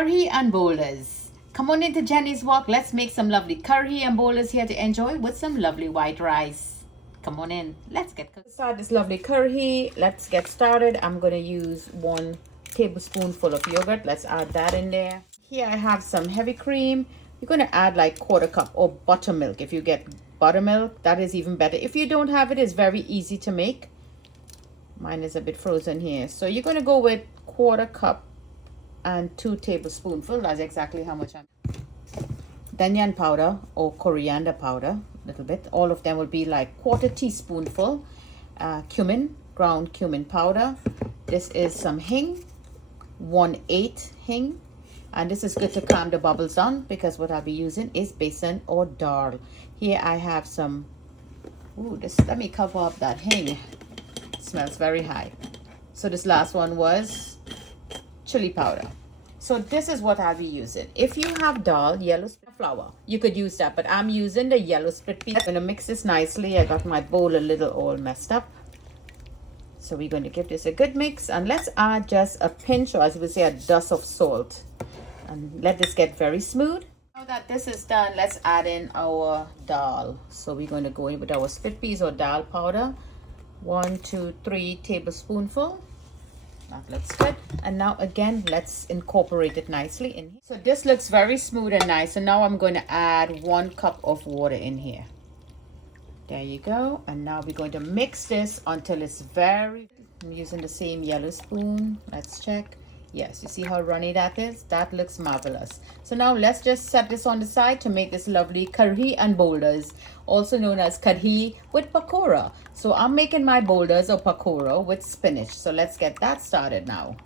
Kurhee and Boulders. Come on into Jenny's Walk. Let's make some lovely curry and boulders here to enjoy with some lovely white rice. Come on in. Let's get cooking. Start this lovely curry. Let's get started. I'm going to use 1 tablespoonful of yogurt. Let's add that in there. Here I have some heavy cream. You're going to add like 1/4 cup or buttermilk. If you get buttermilk, that is even better. If you don't have it, it's very easy to make. Mine is a bit frozen here. So you're going to go with 1/4 cup and 2 tablespoonfuls. That's exactly how much I'm. Dhaniya powder or coriander powder, a little bit. All of them will be like 1/4 teaspoonful. Cumin, ground cumin powder. This is some hing, 1/8 hing. And this is good to calm the bubbles down because what I'll be using is besan or dal. Here I have some, let me cover up that hing. It smells very high. So this last one was chili powder. So this is what I'll be using. If you have dal, yellow split flour, you could use that, but I'm using the yellow split pea. I'm gonna mix this nicely. I got my bowl a little all messed up. So we're going to give this a good mix, and let's add just a pinch, or as we would say, a dust of salt, and let this get very smooth. Now that this is done, let's add in our dal. So we're going to go in with our split peas or dal powder. 1, 2, 3 tablespoonful. That looks good. And now again, let's incorporate it nicely in here. So this looks very smooth and nice. So now I'm going to add 1 cup of water in here. There you go. And now we're going to mix this until it's very, I'm using the same yellow spoon. Let's check. Yes, you see how runny that is? That looks marvelous. So now let's just set this on the side to make this lovely Kurhee and Boulders, also known as Kadhi with pakora. So I'm making my boulders or pakora with spinach. So let's get that started now.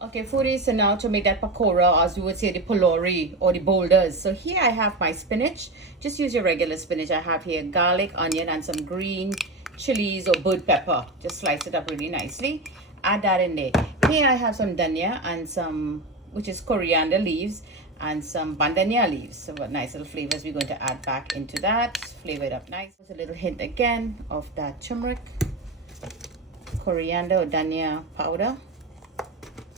Okay, foodies, so now to make that pakora, as we would say, the pulori or the boulders. So here I have my spinach. Just use your regular spinach. I have here garlic, onion, and some green chilies or bud pepper. Just slice it up really nicely. Add that in there. Here I have some dhania and some, which is coriander leaves, and some bandhania leaves. So what nice little flavors we're going to add back into that. Flavor it up nice. There's a little hint again of that turmeric, coriander or dhania powder.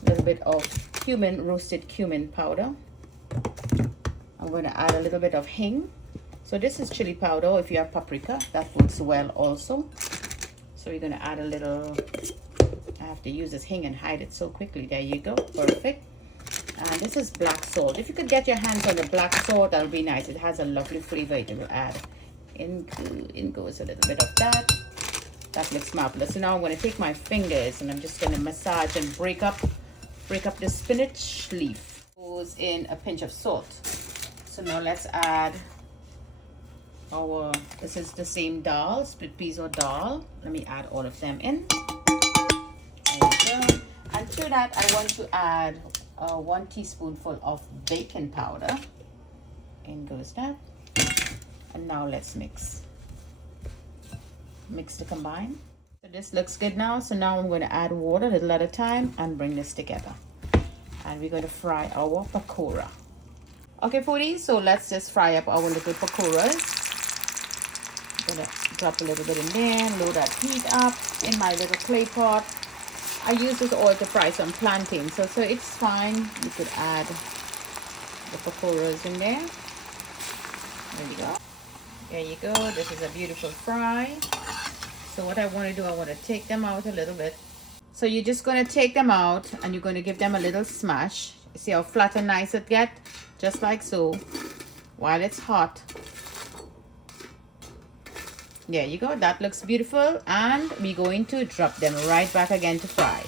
A little bit of cumin, roasted cumin powder. I'm going to add a little bit of hing. So this is chili powder, or if you have paprika, that works well also. So you're going to add a little, I have to use this hing and hide it so quickly. There you go, perfect. And this is black salt. If you could get your hands on the black salt, that'll be nice. It has a lovely flavor. It will add. In goes a little bit of that. That looks marvelous. So now I'm going to take my fingers and I'm just going to massage and break up the spinach leaf. Goes in a pinch of salt. So now let's add our, this is the same dal, split peas or dal. Let me add all of them in. There you go. And to that, I want to add 1 teaspoonful of baking powder. In goes that. And now let's mix. Mix to combine. So this looks good now. So now I'm going to add water a little at a time and bring this together. And we're going to fry our pakora. Okay, foodies, so let's just fry up our little pakoras. I'm going to drop a little bit in there, load that heat up in my little clay pot. I use this oil to fry some plantains, so it's fine. You could add the pakoras in there. There you go. There you go. This is a beautiful fry. So what I want to do, I want to take them out a little bit. So you're just going to take them out and you're going to give them a little smash. See how flat and nice it gets? Just like so. While it's hot. There you go. That looks beautiful. And we're going to drop them right back again to fry.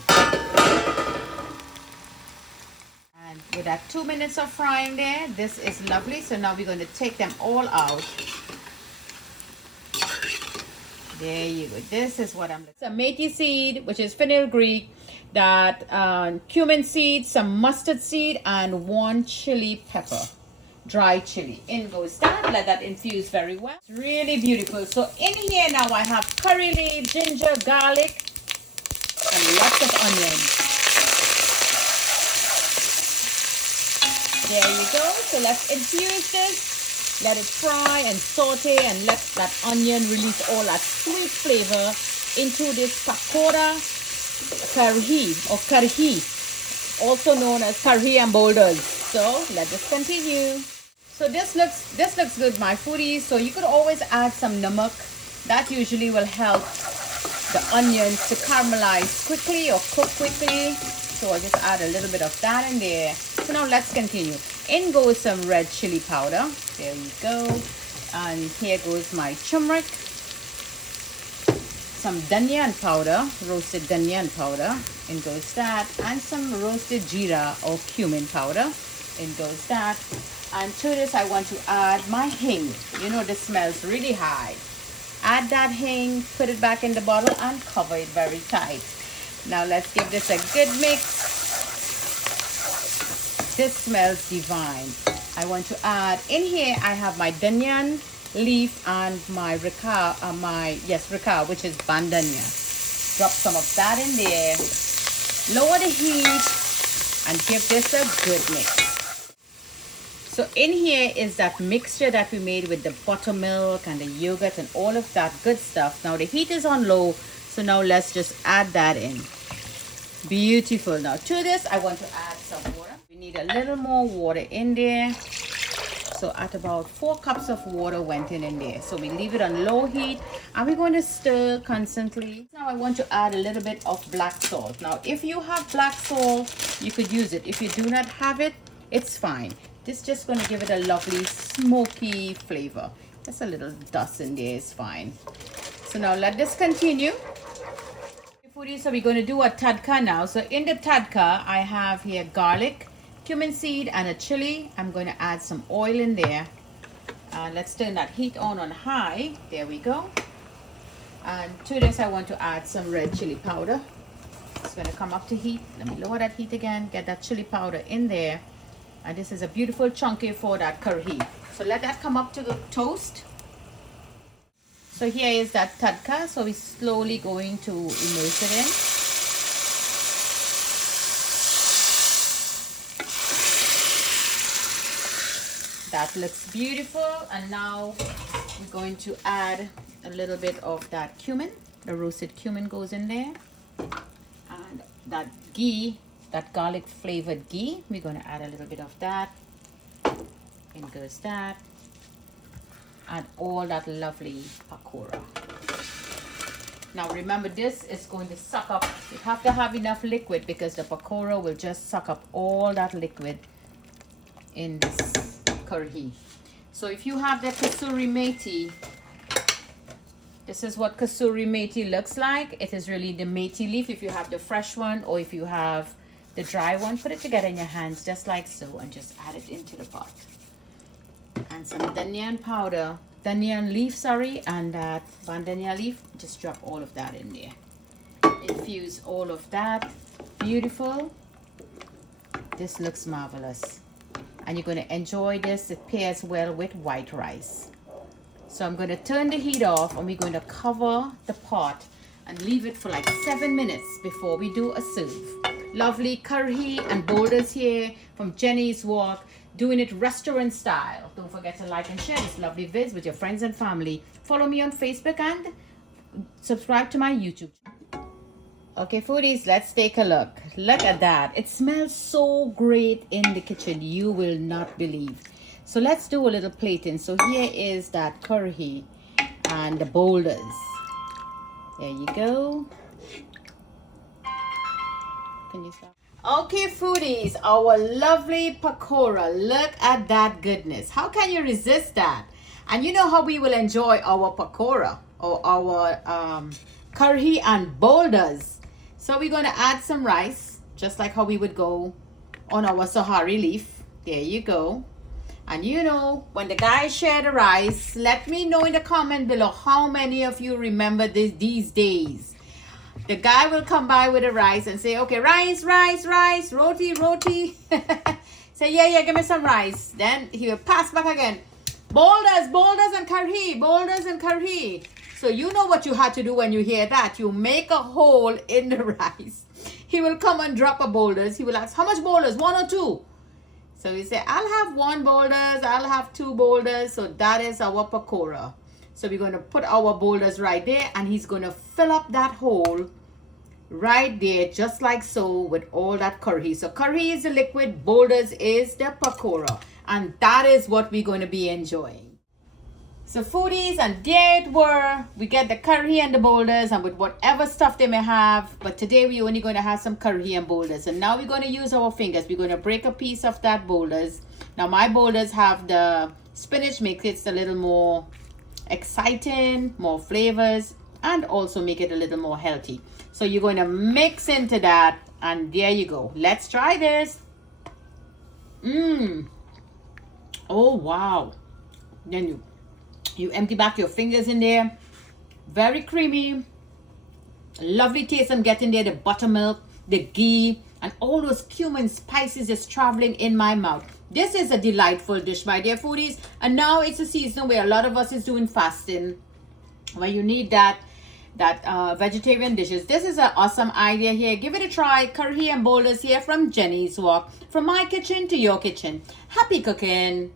And with that 2 minutes of frying there, this is lovely. So now we're going to take them all out. There you go. This is what I'm looking for. Some methi seed, which is fenugreek, that cumin seed, some mustard seed, and 1 chili pepper. Dry chili. In goes that. Let that infuse very well. It's really beautiful. So in here now I have curry leaf, ginger, garlic, and lots of onions. There you go. So let's infuse this. Let it fry and saute and let that onion release all that sweet flavor into this pakora curry or curry also known as Kurhee and Boulders. So let us continue. So this looks good, my foodies. So you could always add some namak. That usually will help the onions to caramelize quickly or cook quickly. So I'll just add a little bit of that in there. So now let's continue. In goes some red chili powder. There you go. And here goes my turmeric. Some dhanyan powder, roasted dhanyan powder. In goes that. And some roasted jeera or cumin powder. In goes that. And to this I want to add my hing. You know this smells really high. Add that hing, put it back in the bottle and cover it very tight. Now let's give this a good mix. This smells divine. I want to add in here, I have my dhanyan leaf and my rika, which is bandanya. Drop some of that in there. Lower the heat and give this a good mix. So in here is that mixture that we made with the buttermilk and the yogurt and all of that good stuff. Now the heat is on low, so now let's just add that in. Beautiful. Now to this, I want to add some water. We need a little more water in there. So at about 4 cups of water went in there. So we leave it on low heat and we're going to stir constantly. Now I want to add a little bit of black salt. Now if you have black salt, you could use it. If you do not have it, it's fine. This is just going to give it a lovely smoky flavor. Just a little dust in there is fine. So now let this continue. So we're going to do a tadka now. So in the tadka, I have here garlic, cumin seed, and a chili. I'm going to add some oil in there. Let's turn that heat on high. There we go. And to this, I want to add some red chili powder. It's going to come up to heat. Let me lower that heat again. Get that chili powder in there. And this is a beautiful chunky for that curry. So let that come up to the toast. So here is that tadka. So we're slowly going to immerse it in. That looks beautiful. And now we're going to add a little bit of that cumin. The roasted cumin goes in there. And that ghee. That garlic flavored ghee, we're going to add a little bit of that. In goes that. And all that lovely pakora. Now remember, this is going to suck up. You have to have enough liquid because the pakora will just suck up all that liquid in this curry. So if you have the kasuri methi, this is what kasuri methi looks like. It is really the methi leaf if you have the fresh one, or if you have the dry one, put it together in your hands just like so and just add it into the pot. And some dhanyan powder, dhanyan leaf, sorry, and that bandanya leaf. Just drop all of that in there. Infuse all of that. Beautiful. This looks marvelous. And you're going to enjoy this. It pairs well with white rice. So I'm going to turn the heat off and we're going to cover the pot and leave it for like 7 minutes before we do a serve. Lovely Kurhee and Boulders here from Jenny's Walk, doing it restaurant style. Don't forget to like and share this lovely vids with your friends and family. Follow me on Facebook and subscribe to my YouTube channel. Okay, foodies, let's take a look. Look at that. It smells so great in the kitchen. You will not believe. So let's do a little plating. So here is that Kurhee and the Boulders. There you go. Can you stop? Okay, foodies, our lovely pakora. Look at that goodness. How can you resist that? And you know how we will enjoy our pakora or our Kurhee and Boulders. So we're going to add some rice, just like how we would go on our Sahari leaf. There you go. And you know, when the guys share the rice, let me know in the comment below how many of you remember these days. The guy will come by with a rice and say, okay, rice, roti. Say, yeah, give me some rice. Then he will pass back again. Boulders and Kurhee. So you know what you had to do when you hear that. You make a hole in the rice. He will come and drop a Boulders. He will ask, how much Boulders? 1 or 2? So we say, I'll have 1 Boulders. I'll have 2 Boulders. So that is our pakora. So we're going to put our Boulders right there, and he's going to fill up that hole right there, just like so, with all that curry. So curry is the liquid, boulders is the pakora, and that is what we're going to be enjoying. So foodies, and there it were. We get the curry and the boulders, and with whatever stuff they may have, but today we're only going to have some curry and boulders. And now we're going to use our fingers. We're going to break a piece of that boulders. Now my boulders have the spinach, makes it a little more exciting, more flavors, and also make it a little more healthy. So you're going to mix into that, and there you go. Let's try this. Oh wow. Then you empty back your fingers in there. Very creamy, lovely taste. I'm getting there the buttermilk, the ghee, and all those cumin spices just traveling in my mouth. This is a delightful dish, my dear foodies. And now it's a season where a lot of us is doing fasting, where you need that vegetarian dishes. This is an awesome idea here. Give it a try. Kurhee and Boulders here from Jenny's Walk. From my kitchen to your kitchen. Happy cooking.